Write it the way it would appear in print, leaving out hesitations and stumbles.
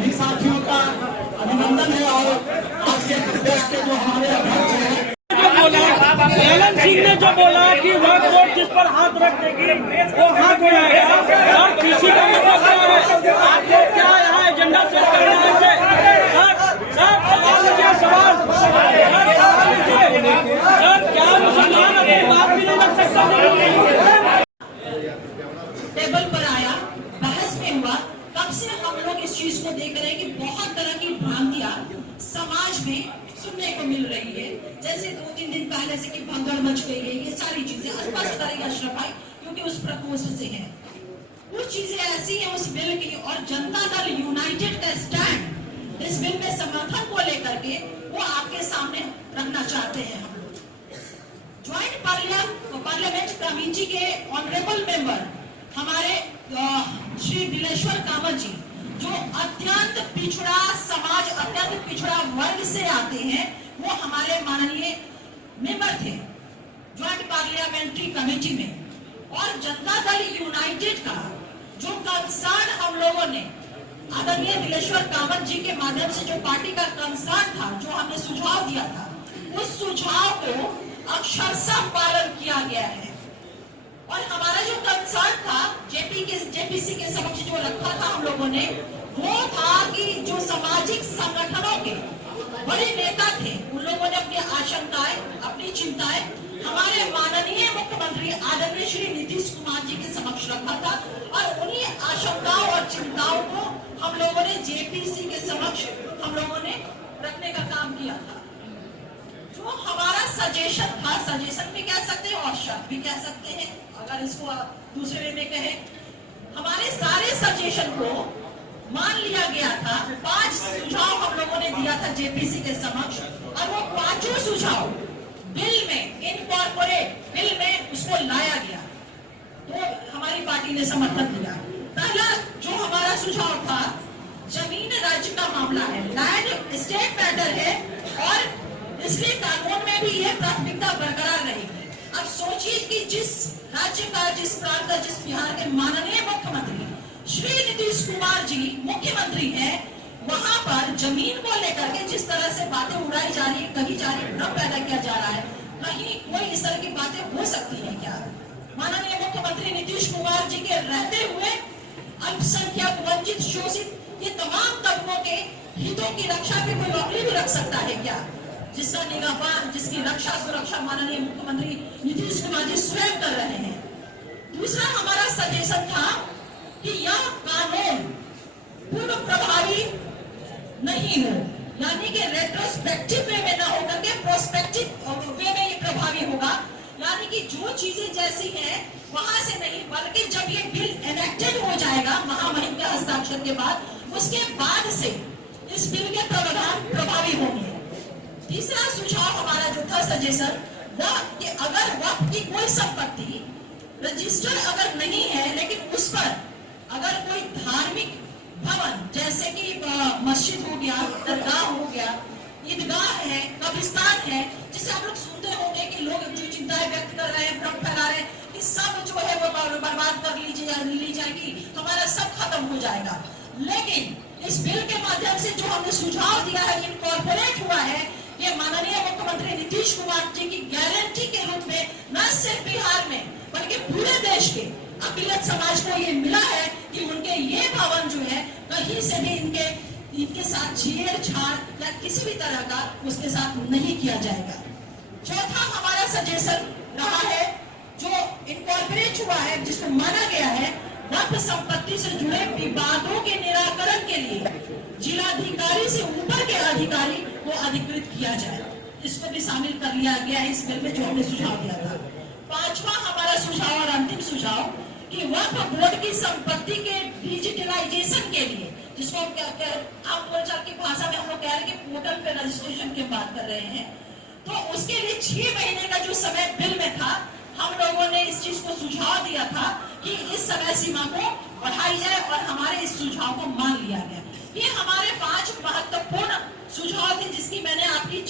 सभी साथियों का अभिनंदन है। और आज के प्रदेश के जो हमारे अध्यक्ष हैं, एलन सिंह ने जो बोला कि वह वोट जिस पर हाथ रख देगी वो हाथ उड़ाएगा, और किसी का मतलब क्या है? आप लोग क्या यहाँ एजेंडा सेट कर रहे हैं? सर सवाल लीजिए, सवाल सर, क्या मुसलमान अपनी बात भी नहीं रख सकता? टेबल पर आया, बहस में हुआ, तब से हम लोग इस चीज को देख रहे हैं कि बहुत तरह की भ्रांतियां समाज में सुनने को मिल रही है। जैसे 2-3 दिन पहले से कि भगदड़ मच गई है, ये सारी चीजें स्पष्ट करेंगे अशरफ भाई, क्योंकि उस प्रकोष्ठ से है। कुछ चीजें ऐसी हैं उस बिल की, और जनता दल यूनाइटेड का स्टैंड इस बिल में समर्थन को लेकर के वो आपके सामने रखना चाहते हैं। हम लोग ज्वाइंट पार्लियामेंट कमेटी के ऑनरेबल मेंबर हमारे श्री दिलेश्वर कामत जी, जो अत्यंत पिछड़ा समाज, अत्यंत पिछड़ा वर्ग से आते हैं, वो हमारे माननीय मेंबर थे ज्वाइंट पार्लियामेंट्री कमेटी में। और जनता दल यूनाइटेड का जो कंसर्न हम लोगों ने आदरणीय दिलेश्वर कामत जी के माध्यम से, जो पार्टी का कंसर्न था, जो हमने सुझाव दिया था, उस सुझाव को अक्षरशः पालन किया गया है। और हमारा जो कंसर्न था जेपीसी के समक्ष जो रखा था हम लोगों ने, वो था कि जो सामाजिक संगठनों के बड़े नेता थे, उन लोगों ने अपनी आशंकाएं, अपनी चिंताएं हमारे माननीय मुख्यमंत्री आदरणीय श्री नीतीश कुमार जी के समक्ष रखा था। और उन्हीं आशंकाओं और चिंताओं को हम लोगों ने जेपीसी के समक्ष हम लोगों ने रखने का काम किया था। जो हमारा सजेशन था, सजेशन भी कह सकते हैं और शर्त भी कह सकते हैं, अगर इसको दूसरे वे में कहें, हमारे सारे सजेशन को मान लिया गया था। 5 सुझाव हम लोगों ने दिया था जेपीसी के समक्ष, और वो 5 सुझाव बिल में, इनकॉर्पोरेट बिल में उसको लाया गया, तो हमारी पार्टी ने समर्थन दिया। पहला जो हमारा सुझाव था, जमीन राज्य का मामला है, लैंड स्टेट मैटर है, और इसलिए कानून में भी ये प्राथमिकता बरकरार रहेगी। अब सोचिए कि जिस राज्य का, जिस प्रांत का, जिस बिहार के माननीय मुख्यमंत्री श्री नीतीश कुमार जी मुख्यमंत्री हैं, वहां पर जमीन को लेकर के जिस तरह से बातें उड़ाई जा रही है, कही जा रही है, भ्रम पैदा किया जा रहा है, कहीं कोई इस तरह की बातें हो सकती है क्या? माननीय मुख्यमंत्री नीतीश कुमार जी के रहते हुए अल्पसंख्यक, वंचित, शोषित, ये तमाम तबकों के हितों की रक्षा की कोई नौकरी भी रख सकता है क्या? जिसका निगहबान, जिसकी रक्षा सुरक्षा माननीय मुख्यमंत्री नीतीश कुमार जी स्वयं कर रहे हैं। दूसरा हमारा सजेशन था कि यह कानून पूर्व प्रभावी नहीं हो, यानी कि रेट्रोस्पेक्टिव वे में ना होकर के प्रोस्पेक्टिव वे में ये प्रभावी होगा। यानी कि जो चीजें जैसी हैं वहां से नहीं, बल्कि जब ये बिल एनेक्टेड हो जाएगा महामहिम के हस्ताक्षर के बाद, उसके बाद से इस बिल के प्रावधान प्रभावी होंगे। तीसरा सुझाव हमारा जो था सजेशन, वह कि अगर वक्त की कोई संपत्ति रजिस्टर अगर नहीं है, लेकिन उस पर अगर कोई धार्मिक भवन, जैसे कि मस्जिद हो गया, दरगाह हो गया, ईदगाह है, कब्रिस्तान है, जिसे आप लोग सुनते होंगे कि लोग जो चिंताएं व्यक्त कर रहे हैं, भ्रम फैला रहे हैं कि सब जो है वो बर्बाद कर ली जाएगी, हमारा सब खत्म हो जाएगा। लेकिन इस बिल के माध्यम से जो हमने सुझाव दिया है, इनकॉर्पोरेट हुआ है, ये माननीय मुख्यमंत्री नीतीश कुमार जी की गारंटी के रूप में न सिर्फ बिहार में बल्कि पूरे देश के अकिलत समाज को ये मिला है कि उनके ये भवन जो है कहीं से भी इनके साथ छेड़छाड़ या किसी भी तरह का उसके साथ नहीं किया जाएगा। चौथा हमारा सजेशन रहा है, जो इनकॉर्पोरेट हुआ है, जिसमें माना गया है वक्फ संपत्ति से जुड़े विवादों के निराकरण के लिए जिलाधिकारी से ऊपर के अधिकारी को अधिकृत किया जाए, इसको भी शामिल कर लिया गया है इस बिल में, जो हमने सुझाव दिया था। 5वां हमारा सुझाव और अंतिम सुझाव कि वक्फ बोर्ड की संपत्ति के डिजिटलाइजेशन के लिए, जिसको आप बोलचाल की भाषा में हम लोग कह रहे हैं कि पोर्टल पे रजिस्ट्रेशन की बात कर रहे हैं, तो उसके लिए 6 महीने का जो समय बिल में था, हम लोगों ने इस चीज को सुझाव दिया था कि इस समय सीमा को बढ़ाई जाए, और हमारे इस सुझाव को मान लिया गया। ये हमारे 5 महत्वपूर्ण सुझाव थे, जिसकी मैंने आपकी